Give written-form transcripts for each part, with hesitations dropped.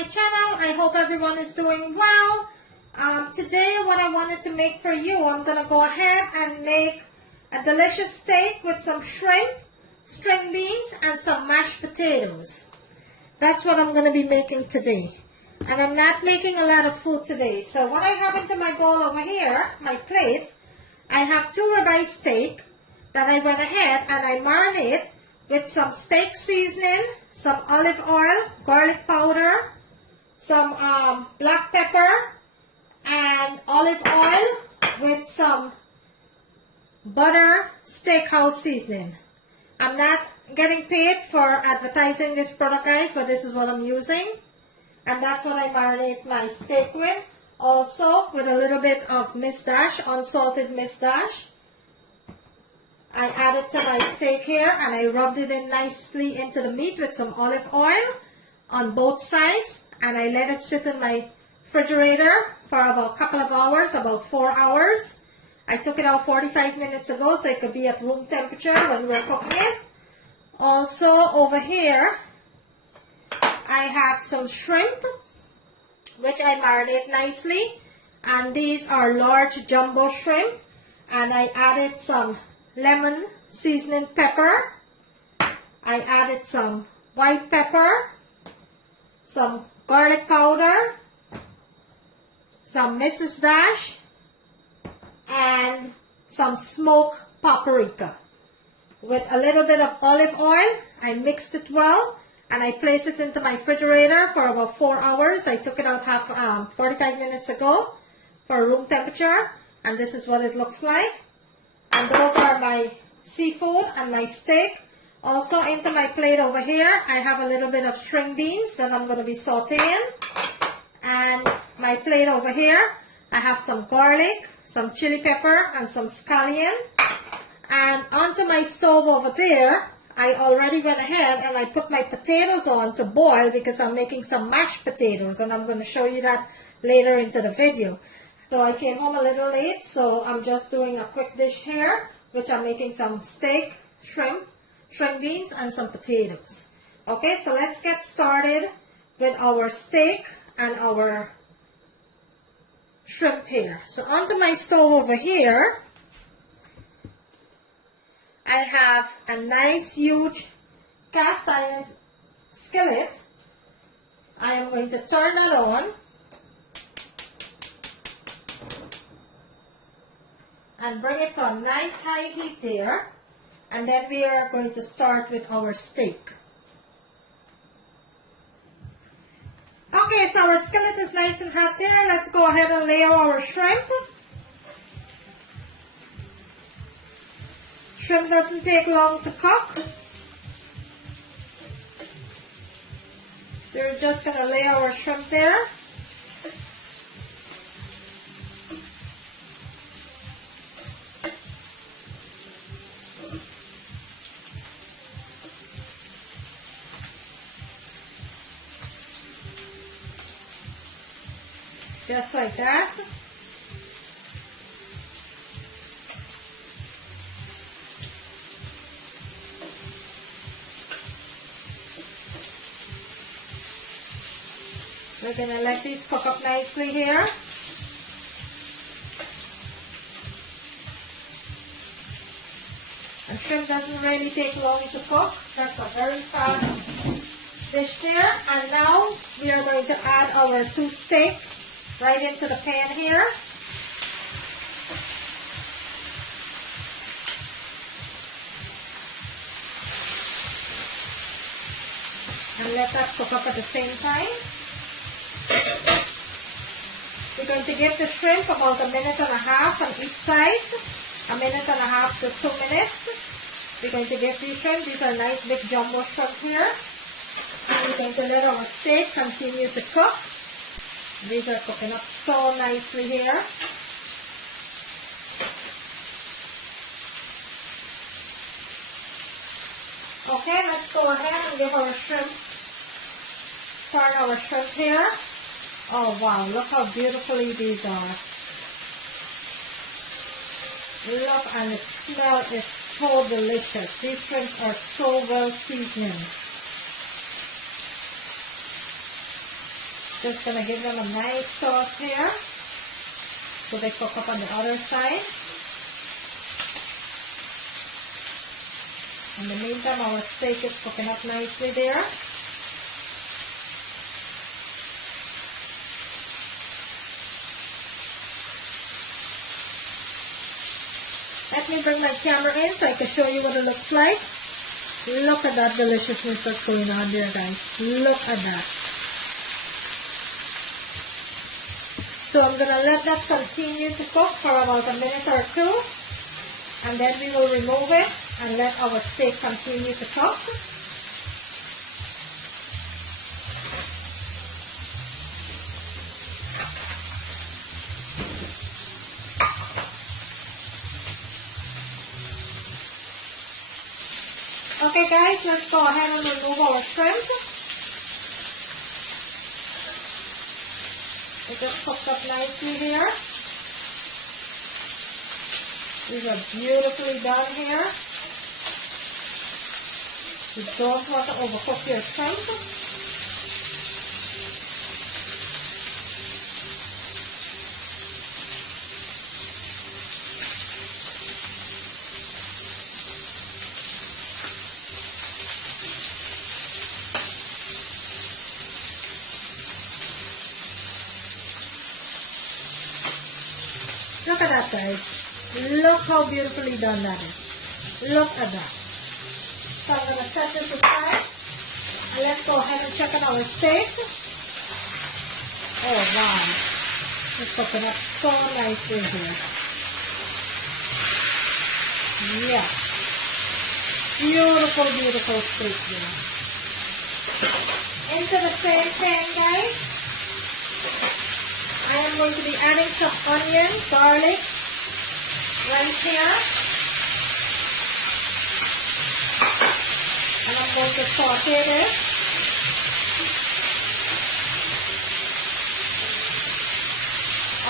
my channel. I hope everyone is doing well. Today what I wanted to make for you, I'm going to go ahead and make a delicious steak with some shrimp, string beans, and some mashed potatoes. That's what I'm going to be making today. And I'm not making a lot of food today. So what I have into my bowl over here, my plate, I have 2 ribeye steak that I went ahead and I marinate with some steak seasoning, some olive oil, garlic powder, some black pepper, and olive oil with some butter steakhouse seasoning. I'm not getting paid for advertising this product, guys, but this is what I'm using. And that's what I marinate my steak with. Also with a little bit of Miss Dash, unsalted Miss Dash. I added to my steak here and I rubbed it in nicely into the meat with some olive oil on both sides. And I let it sit in my refrigerator for about a couple of hours, about 4 hours. I took it out 45 minutes ago so it could be at room temperature when we're cooking it. Also over here, I have some shrimp, which I marinate nicely. And these are large jumbo shrimp. And I added some lemon seasoning pepper. I added some white pepper, some garlic powder, some Mrs. Dash, and some smoked paprika. With a little bit of olive oil, I mixed it well, and I placed it into my refrigerator for about 4 hours. I took it out 45 minutes ago for room temperature, and this is what it looks like. And those are my seafood and my steak. Also into my plate over here, I have a little bit of string beans that I'm going to be sauteing. And my plate over here, I have some garlic, some chili pepper, and some scallion. And onto my stove over there, I already went ahead and I put my potatoes on to boil because I'm making some mashed potatoes. And I'm going to show you that later into the video. So I came home a little late, so I'm just doing a quick dish here, which I'm making some steak, shrimp, string beans, and some potatoes. Okay, so let's get started with our steak and our shrimp here. So onto my stove over here, I have a nice huge cast iron skillet. I am going to turn that on. And bring it to a nice high heat there. And then we are going to start with our steak. Okay, so our skillet is nice and hot there. Let's go ahead and layer our shrimp. Shrimp doesn't take long to cook. So we're just going to lay our shrimp there. Just like that. We're going to let these cook up nicely here. And shrimp doesn't really take long to cook. That's a very fast dish there. And now we are going to add our 2 steaks right into the pan here. And let that cook up at the same time. We're going to give the shrimp about 1.5 minutes on each side. 1.5 to 2 minutes. We're going to give these shrimp. These are nice big jumbo shrimp here. And we're going to let our steak continue to cook. These are cooking up so nicely here. Okay, let's go ahead and give our shrimp, start our shrimp here. Oh wow, look how beautifully these are. Look, and the smell is so delicious. These shrimps are so well seasoned. Just gonna give them a nice sauce here so they cook up on the other side. In the meantime, our steak is cooking up nicely there. Let me bring my camera in so I can show you what it looks like. Look at that deliciousness that's going on there, guys. Look at that. So I'm going to let that continue to cook for about a minute or two. And then we will remove it and let our steak continue to cook. Okay guys, let's go ahead and remove our shrimp. It just cooked up nicely here. These are beautifully done here. You don't want to overcook your shrimp. Look at that, guys. Look how beautifully done that is. Look at that. So I'm going to set this aside. And let's go ahead and check on our steak. Oh, wow. It's cooking up so nicely here. Yeah. Beautiful, beautiful steak here. Into the same pan, guys, I am going to be adding some onion, garlic, right here. And I'm going to saute this.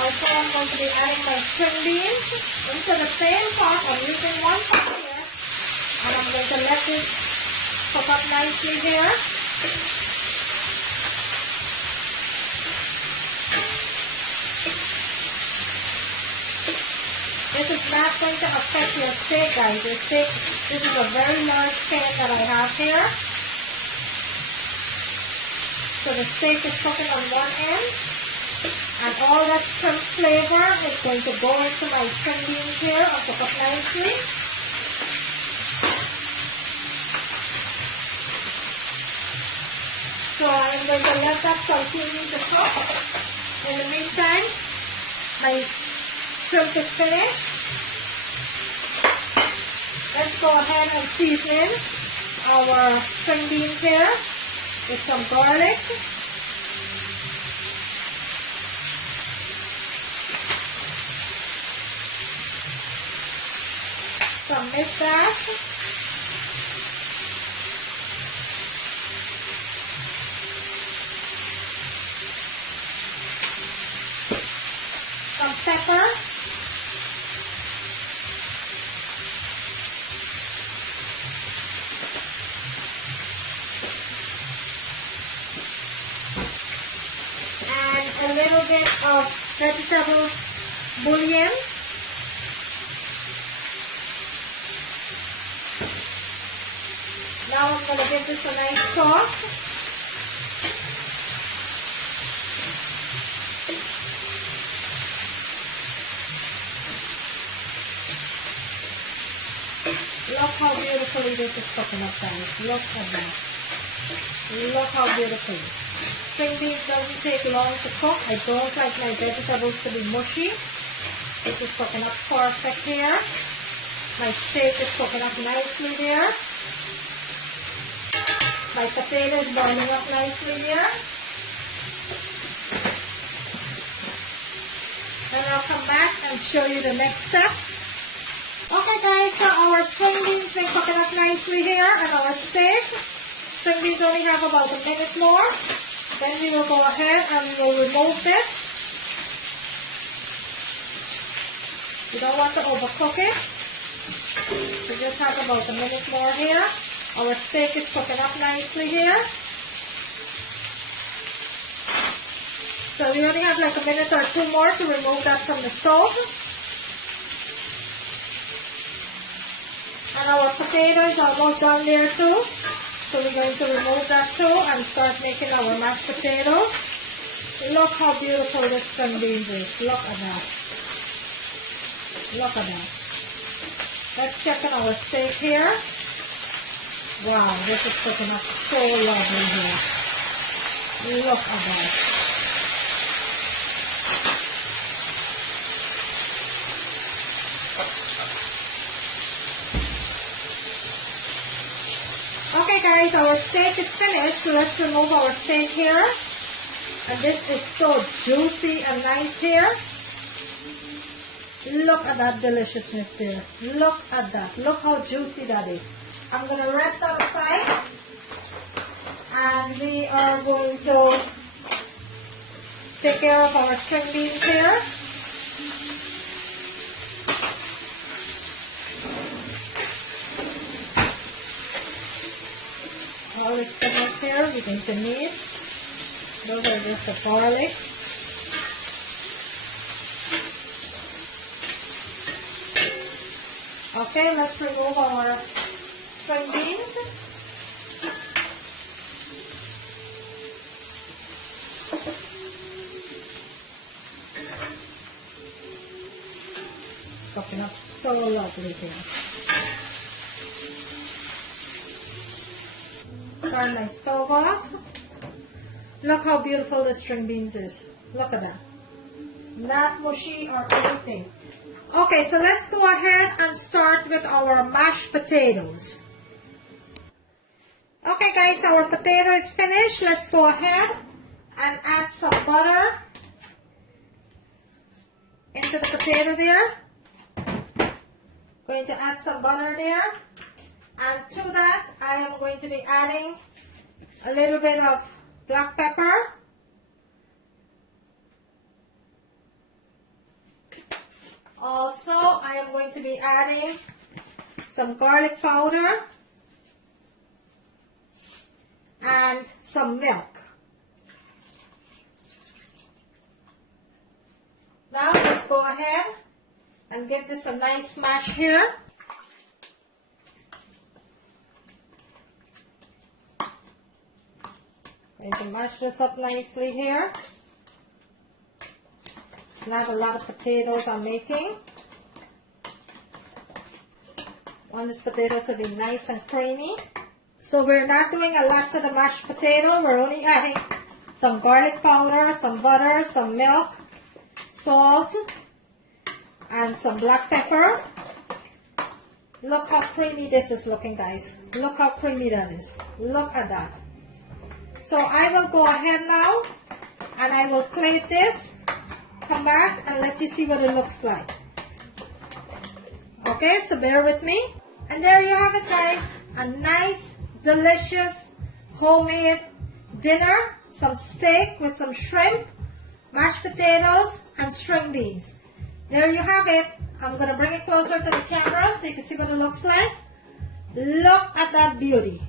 Also, I'm going to be adding my string beans into the same pot. I'm using one pot here. And I'm going to let this cook up nicely here. This is not going to affect your steak, guys. This is a very large pan that I have here. So the steak is cooking on one end. And all that shrimp flavor is going to go into my string beans here and cook up nicely. So I'm going to let that continue to cook. In the meantime, my shrimp is finished. Let's go ahead and season our string beans here with some garlic. Some mustard. Some pepper. A little bit of vegetable bouillon. Now I'm going to give this a nice sauce. Look how beautifully this is cooking up, guys. Look at that. Look how beautifully. String beans doesn't take long to cook. I don't like my vegetables to be mushy. This is cooking up perfect here. My steak is cooking up nicely there. My potato is boiling up nicely here. Then I'll come back and show you the next step. Okay guys, so our string beans been cooking up nicely here and our steak. String beans only have about a minute more. Then we will go ahead and we will remove this. You don't want to overcook it. We just have about a minute more here. Our steak is cooking up nicely here. So we only have like a minute or two more to remove that from the stove. And our potato is almost done there too. So we're going to remove that too and start making our mashed potatoes. Look how beautiful this string beans is. Look at that. Look at that. Let's check on our steak here. Wow, this is cooking up so lovely here. Look at that. Okay guys, our steak is finished, so let's remove our steak here. And this is so juicy and nice here. Look at that deliciousness there. Look at that. Look how juicy that is. I'm going to rest that aside. And we are going to take care of our string beans here. All the spinners here, we're going to need. Those are just the garlic. Okay, let's remove our string beans. Cooking up so lovely here. Turn my stove off. Look how beautiful the string beans is. Look at that. Not mushy or anything. Okay, so let's go ahead and start with our mashed potatoes. Okay guys, our potato is finished. Let's go ahead and add some butter into the potato there. Going to add some butter there. And to that, I am going to be adding a little bit of black pepper. Also, I am going to be adding some garlic powder and some milk. Now, let's go ahead and give this a nice mash here. Going to mash this up nicely here. Not a lot of potatoes I'm making. Want this potato to be nice and creamy. So we're not doing a lot to the mashed potato. We're only adding some garlic powder, some butter, some milk, salt, and some black pepper. Look how creamy this is looking, guys. Look how creamy that is. Look at that. So I will go ahead now and I will plate this, come back and let you see what it looks like. Okay, so bear with me. And there you have it guys, a nice, delicious, homemade dinner. Some steak with some shrimp, mashed potatoes and string beans. There you have it. I'm going to bring it closer to the camera so you can see what it looks like. Look at that beauty.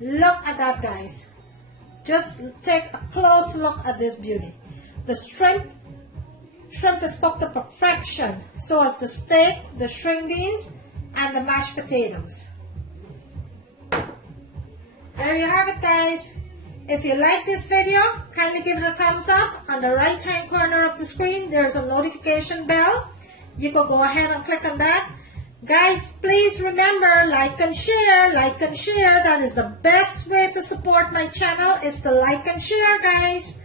Look at that guys. Just take a close look at this beauty. The shrimp is cooked to perfection. So is the steak, the string beans, and the mashed potatoes. There you have it guys. If you like this video, kindly give it a thumbs up. On the right hand corner of the screen, there's a notification bell. You can go ahead and click on that. Guys, please remember, like and share, like and share. That is the best way to support my channel, is to like and share, guys.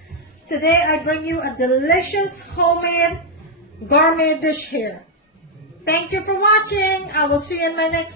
Today I bring you a delicious homemade gourmet dish here. Thank you for watching. I will see you in my next